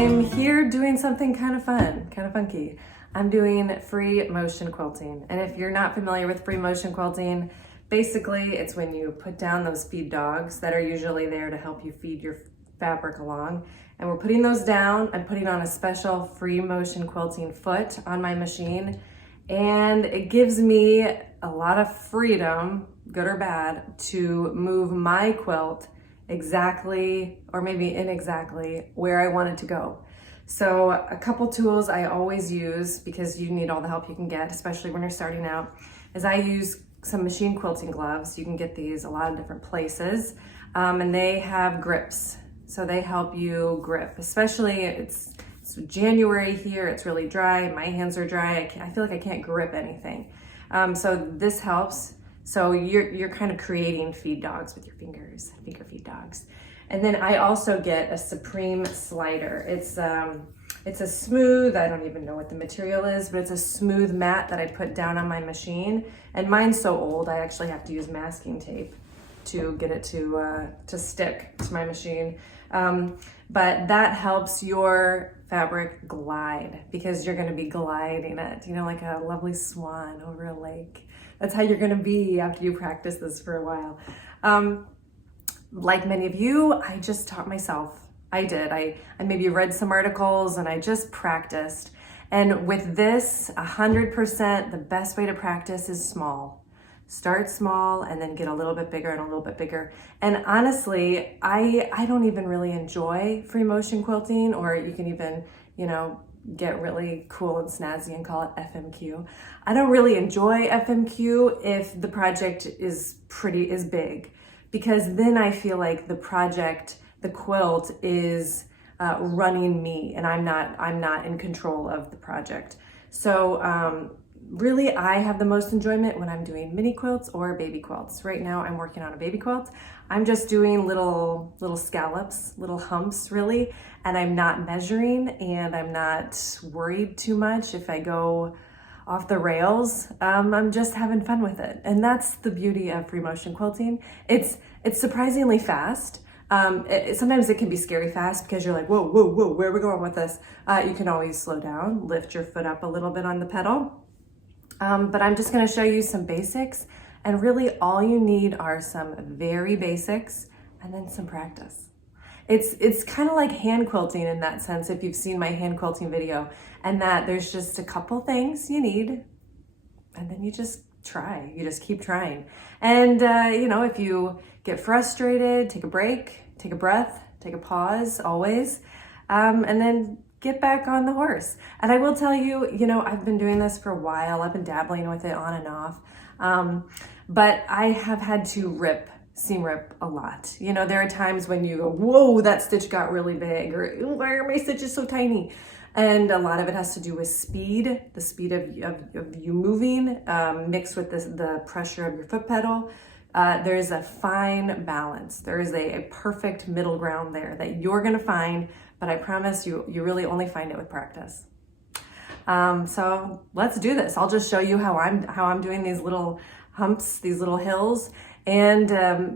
I'm here doing something kind of fun, kind of funky. I'm doing free motion quilting. And if you're not familiar with free motion quilting, basically it's when you put down those feed dogs that are usually there to help you feed your fabric along. And we're putting those down. I'm putting on a special free motion quilting foot on my machine. And it gives me a lot of freedom, good or bad, to move my quilt exactly, or maybe inexactly, where I want it to go. So a couple tools I always use, because you need all the help you can get, especially when you're starting out, is I use some machine quilting gloves. You can get these a lot of different places, and they have grips. So they help you grip, especially it's January here, it's really dry, my hands are dry, I feel like I can't grip anything. So this helps. So you're kind of creating feed dogs with your fingers, finger feed dogs. And then I also get a Supreme slider. It's a smooth, I don't even know what the material is, but it's a smooth mat that I put down on my machine. And mine's so old, I actually have to use masking tape to get it to stick to my machine. But that helps your fabric glide, because you're gonna be gliding it, you know, like a lovely swan over a lake. That's how you're gonna be after you practice this for a while. Like many of you, I just taught myself. I did. I maybe read some articles and I just practiced. And with this, 100%, the best way to practice is small. Start small and then get a little bit bigger and a little bit bigger. And honestly, I don't even really enjoy free motion quilting, or you can even, you know, get really cool and snazzy and call it FMQ. I don't really enjoy FMQ if the project is big, because then I feel like the project, the quilt is running me, and I'm not in control of the project. So really, I have the most enjoyment when I'm doing mini quilts or baby quilts. Right now, I'm working on a baby quilt. I'm just doing little scallops, little humps, really, and I'm not measuring, and I'm not worried too much if I go off the rails. I'm just having fun with it, and that's the beauty of free motion quilting. It's surprisingly fast. Sometimes it can be scary fast, because you're like, whoa, where are we going with this? You can always slow down, lift your foot up a little bit on the pedal. But I'm just gonna show you some basics, and really all you need are some very basics and then some practice. It's kind of like hand quilting in that sense, if you've seen my hand quilting video, and that there's just a couple things you need, and then you just try, you just keep trying. And you know, if you get frustrated, take a break, take a breath, take a pause, always, and then get back on the horse. And I will tell you, you know, I've been doing this for a while. I've been dabbling with it on and off. But I have had to seam rip a lot. You know, there are times when you go, whoa, that stitch got really big, or why are my stitches so tiny? And a lot of it has to do with speed, the speed of you moving, mixed with the pressure of your foot pedal. There's a fine balance. There is a perfect middle ground there that you're gonna find, but I promise you really only find it with practice. So let's do this. I'll just show you how I'm doing these little humps, these little hills, and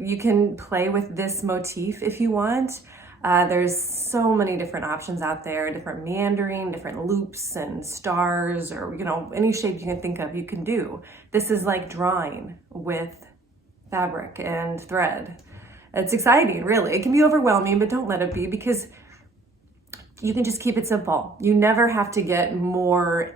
you can play with this motif if you want. There's so many different options out there, different meandering, different loops and stars, or, you know, any shape you can think of, you can do. This is like drawing with fabric and thread. It's exciting, really. It can be overwhelming, but don't let it be, because you can just keep it simple. You never have to get more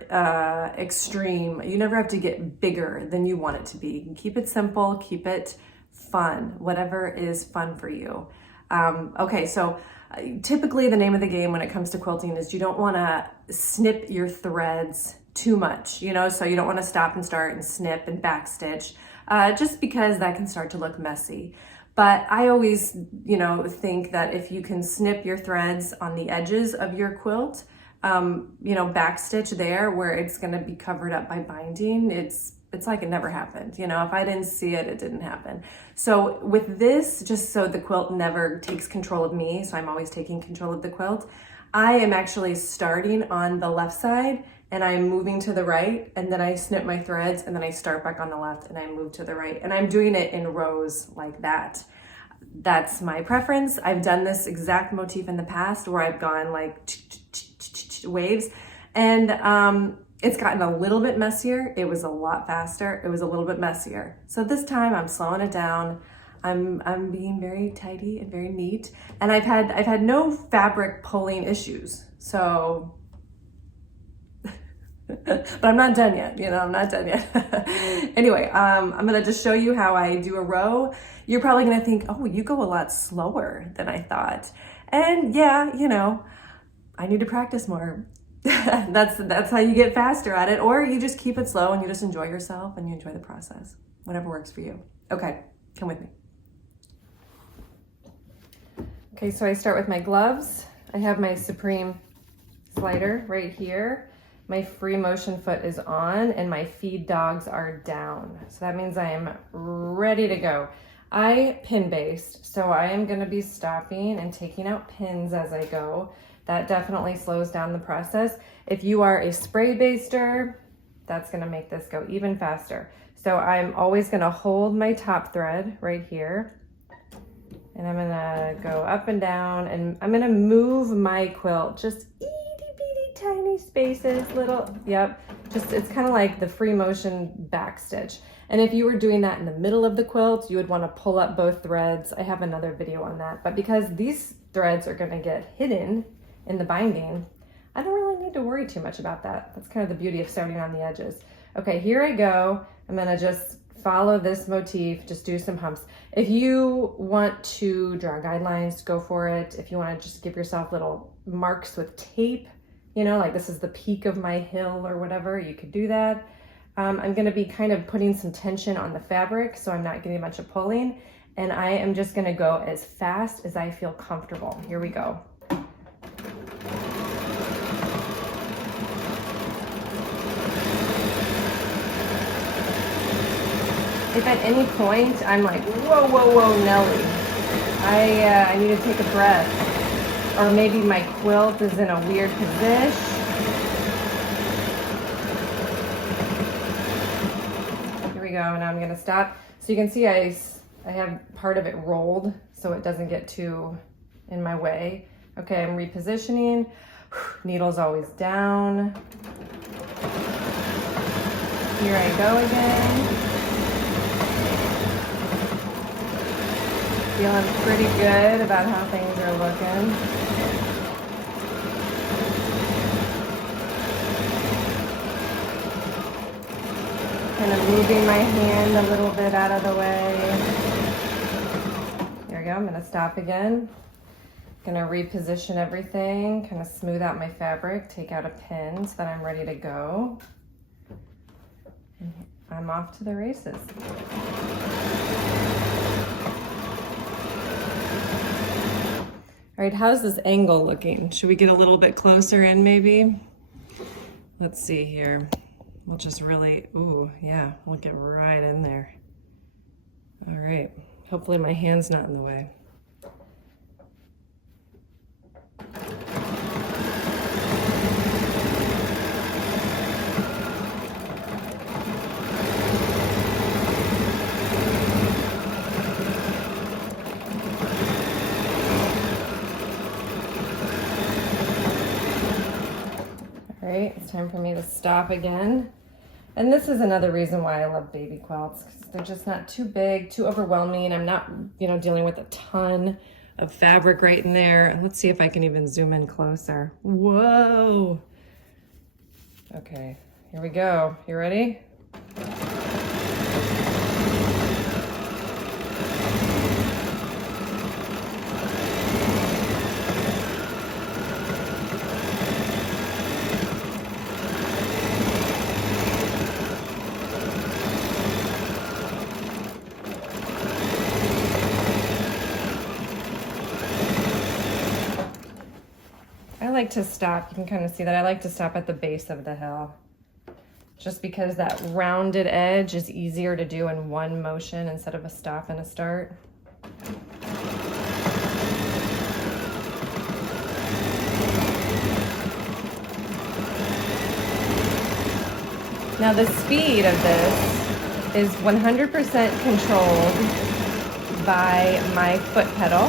extreme. You never have to get bigger than you want it to be. You can keep it simple, keep it fun, whatever is fun for you. Okay, so typically the name of the game when it comes to quilting is you don't want to snip your threads too much, you know, so you don't want to stop and start and snip and backstitch, just because that can start to look messy. But I always, you know, think that if you can snip your threads on the edges of your quilt, you know, backstitch there where it's going to be covered up by binding, it's like it never happened. You know, if I didn't see it, it didn't happen. So with this, just so the quilt never takes control of me, so I'm always taking control of the quilt, I am actually starting on the left side and I'm moving to the right, and then I snip my threads, and then I start back on the left and I move to the right, and I'm doing it in rows like that. That's my preference. I've done this exact motif in the past where I've gone like waves, and it's gotten a little bit messier. It was a lot faster. It was a little bit messier. So this time I'm slowing it down. I'm being very tidy and very neat, and I've had no fabric pulling issues. So, but I'm not done yet. You know, I'm not done yet. Anyway, I'm gonna just show you how I do a row. You're probably gonna think, oh, you go a lot slower than I thought. And yeah, you know, I need to practice more. That's how you get faster at it, or you just keep it slow and you just enjoy yourself and you enjoy the process. Whatever works for you. Okay, come with me. Okay, so I start with my gloves. I have my Supreme slider right here. My free motion foot is on and my feed dogs are down. So that means I am ready to go. I pin based, so I am gonna be stopping and taking out pins as I go. That definitely slows down the process. If you are a spray baster, that's gonna make this go even faster. So I'm always gonna hold my top thread right here, and I'm gonna go up and down, and I'm gonna move my quilt just itty bitty tiny spaces, little, yep. Just, it's kind of like the free motion back stitch. And if you were doing that in the middle of the quilt, you would want to pull up both threads. I have another video on that, but because these threads are gonna get hidden in the binding, I don't really need to worry too much about that. That's kind of the beauty of starting on the edges. Okay, here I go. I'm gonna just follow this motif, just do some humps. If you want to draw guidelines, go for it. If you want to just give yourself little marks with tape, you know, like this is the peak of my hill or whatever, you could do that. I'm gonna be kind of putting some tension on the fabric so I'm not getting a bunch of pulling, and I am just gonna go as fast as I feel comfortable. Here we go. If at any point I'm like, whoa, whoa, whoa, Nelly, I need to take a breath, or maybe my quilt is in a weird position. Here we go, now I'm gonna stop. So you can see I have part of it rolled so it doesn't get too in my way. Okay, I'm repositioning. Needle's always down. Here I go again. Feeling pretty good about how things are looking. Kind of moving my hand a little bit out of the way. There we go, I'm gonna stop again. Gonna reposition everything, kind of smooth out my fabric, take out a pin so that I'm ready to go. And I'm off to the races. All right, how's this angle looking? Should we get a little bit closer in maybe? Let's see here. We'll just really, ooh, yeah, we'll get right in there. All right, hopefully my hand's not in the way. It's time for me to stop again. And this is another reason why I love baby quilts, because they're just not too big, too overwhelming. I'm not, you know, dealing with a ton of fabric right in there. And let's see if I can even zoom in closer. Whoa. Okay, here we go. You ready? I like to stop, you can kind of see that I like to stop at the base of the hill, just because that rounded edge is easier to do in one motion instead of a stop and a start. Now the speed of this is 100% controlled by my foot pedal.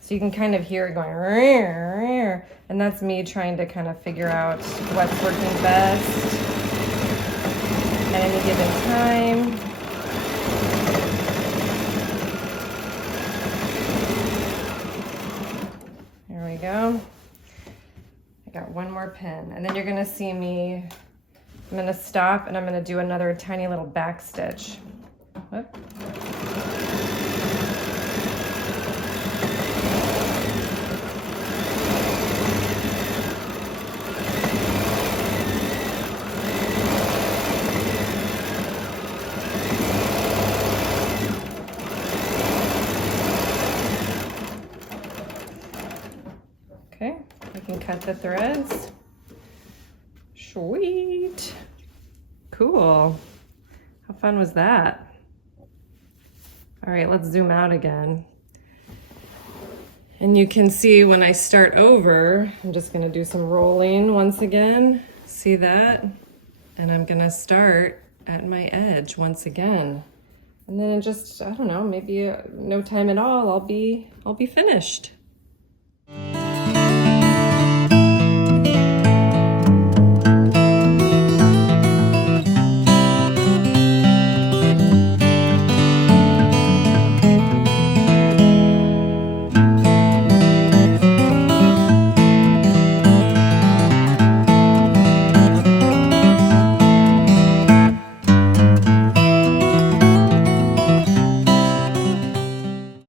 So you can kind of hear it going, rear, rear, and that's me trying to kind of figure out what's working best at any given time. There we go. I got one more pin, and then you're gonna see me, I'm gonna stop and I'm gonna do another tiny little back stitch. Whoop. Okay, I can cut the threads. Sweet. Cool. How fun was that? All right, let's zoom out again. And you can see when I start over, I'm just gonna do some rolling once again. See that? And I'm gonna start at my edge once again. And then in just, I don't know, maybe no time at all, I'll be finished.